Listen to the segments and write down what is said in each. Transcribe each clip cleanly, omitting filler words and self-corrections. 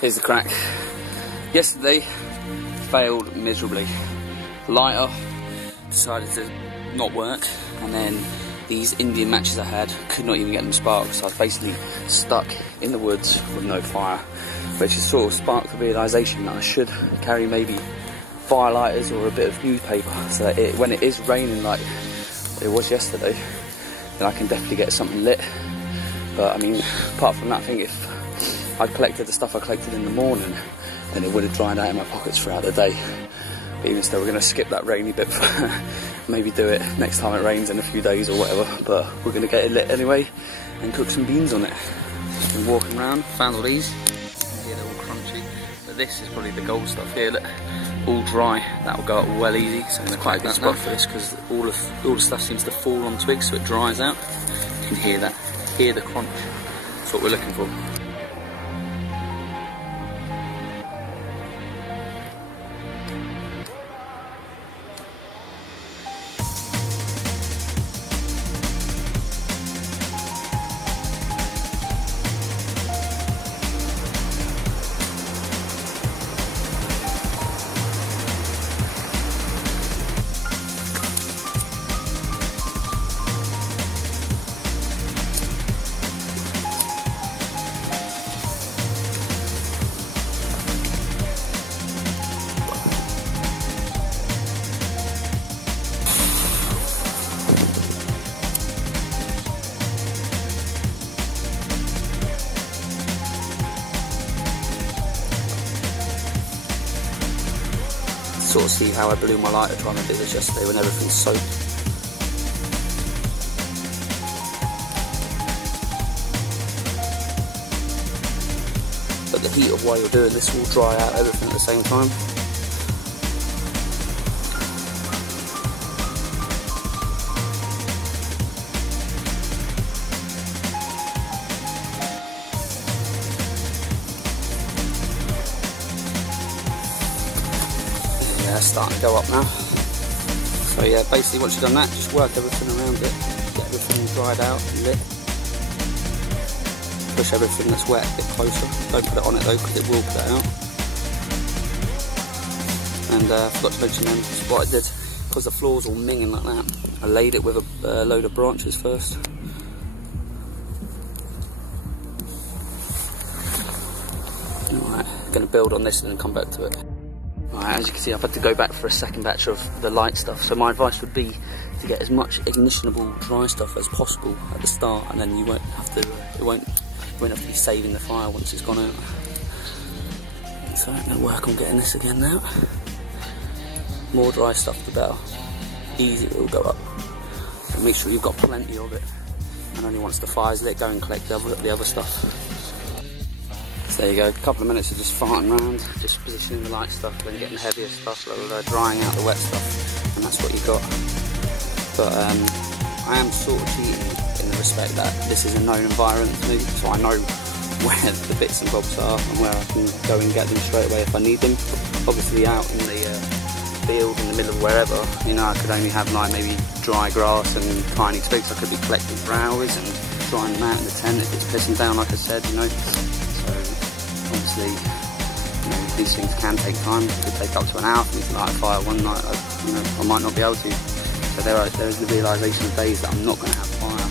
Here's the crack. Yesterday, failed miserably. Lighter decided to not work, and then these Indian matches I had, could not even get them sparked, so I was basically stuck in the woods with no fire, which has sort of sparked the realisation that I should carry maybe firelighters or a bit of newspaper, so that when it is raining like it was yesterday, then I can definitely get something lit. But I mean, apart from that, I think if I'd collected the stuff I collected in the morning, then it would have dried out in my pockets throughout the day. But even still, we're going to skip that rainy bit, maybe do it next time it rains in a few days or whatever, but we're going to get it lit anyway and cook some beans on it. Been walking around, found all these. Here they're all crunchy, but this is probably the gold stuff here, look, all dry. That will go up well easy, so I'm going to quite a good spot for this because all the stuff seems to fall on twigs, so it dries out. You can hear that, hear the crunch. That's what we're looking for. Sort of see how I blew my lighter trying to do this yesterday when everything's soaked. But the heat of while you're doing this will dry out everything at the same time. Starting to go up now. So yeah, basically once you've done that, just work everything around it, get everything dried out and lit. Push everything that's wet a bit closer. Don't put it on it though, because it will put it out. And forgot to mention then, what I did, because the floor's all minging like that, I laid it with a load of branches first. Alright, going to build on this and then come back to it. Right, as you can see, I've had to go back for a second batch of the light stuff. So my advice would be to get as much ignitionable dry stuff as possible at the start, and then you won't have to. You won't have to be saving the fire once it's gone out. So I'm going to work on getting this again now. More dry stuff, the better. Easy, it will go up. So make sure you've got plenty of it. And only once the fire's lit, go and collect the other stuff. So there you go, a couple of minutes of just farting around, just positioning the light stuff, then getting the heavier stuff, drying out the wet stuff, and that's what you got. But I am sort of cheating in the respect that this is a known environment to me, so I know where the bits and bobs are and where I can go and get them straight away if I need them. Obviously out in the field, in the middle of wherever, you know, I could only have like maybe dry grass and tiny twigs. I could be collecting for hours and drying them out in the tent if it's pissing down, like I said, you know. Obviously, you know, these things can take time. It could take up to an hour for me to light a fire one night. I might not be able to. So there is the realisation of days that I'm not going to have fire,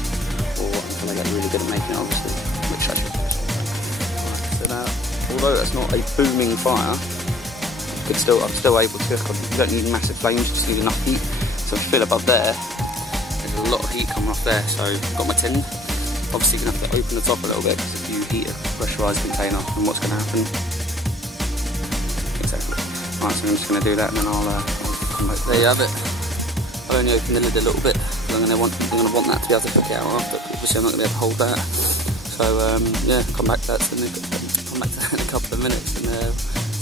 or until I get really good at making it, obviously, which I should do. Right, so now, although that's not a booming fire, I'm still able to cook on. You don't need massive flames, you just need enough heat. So if you feel above there, there's a lot of heat coming off there. So I've got my tin. Obviously you're going to have to open the top a little bit, because if you heat a pressurised container, then what's going to happen? Exactly. Right, so I'm just going to do that and then I'll come back. There you have it. I'll only open the lid a little bit, because I'm going to want that to be able to cook it out after. Obviously I'm not going to be able to hold that. So yeah, come back to that in a couple of minutes and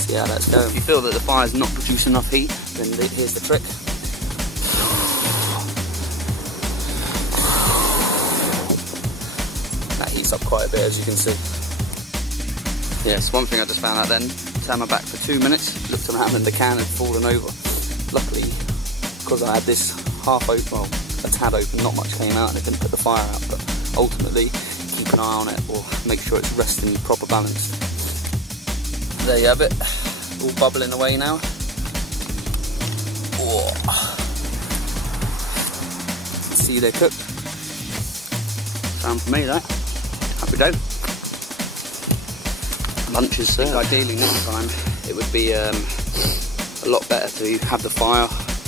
see how that's going. If you feel that the fire's not producing enough heat, then here's the trick. Up quite a bit, as you can see. Yes, one thing I just found out then, turned my back for 2 minutes, looked around and the can had fallen over. Luckily, because I had this half open, well, a tad open, not much came out and it didn't put the fire out, but ultimately keep an eye on it or make sure it's resting proper balanced. There you have it, all bubbling away now. Oh. See they cook. Time for me, that. Happy day. Lunch is served. Ideally next time it would be a lot better to have the fire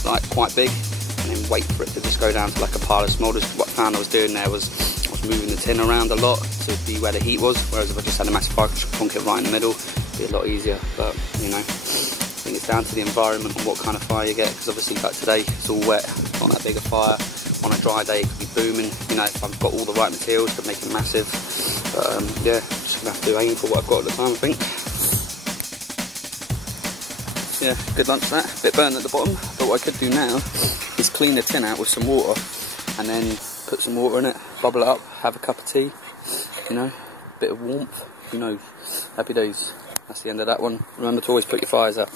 like quite big and then wait for it to just go down to like a pile of smoulders. What I found I was doing there was I was moving the tin around a lot to be where the heat was, whereas if I just had a massive fire, I could plonk it right in the middle, it'd be a lot easier. But you know, I think it's down to the environment and what kind of fire you get, because obviously like today it's all wet, not that big a fire. On a dry day it could be booming, you know, if I've got all the right materials to make it massive. But yeah, just gonna have to aim for what I've got at the time, I think. Yeah, good lunch that. A bit burnt at the bottom, but what I could do now is clean the tin out with some water and then put some water in it, bubble it up, have a cup of tea, you know, bit of warmth, who knows. Happy days. That's the end of that one. Remember to always put your fires out.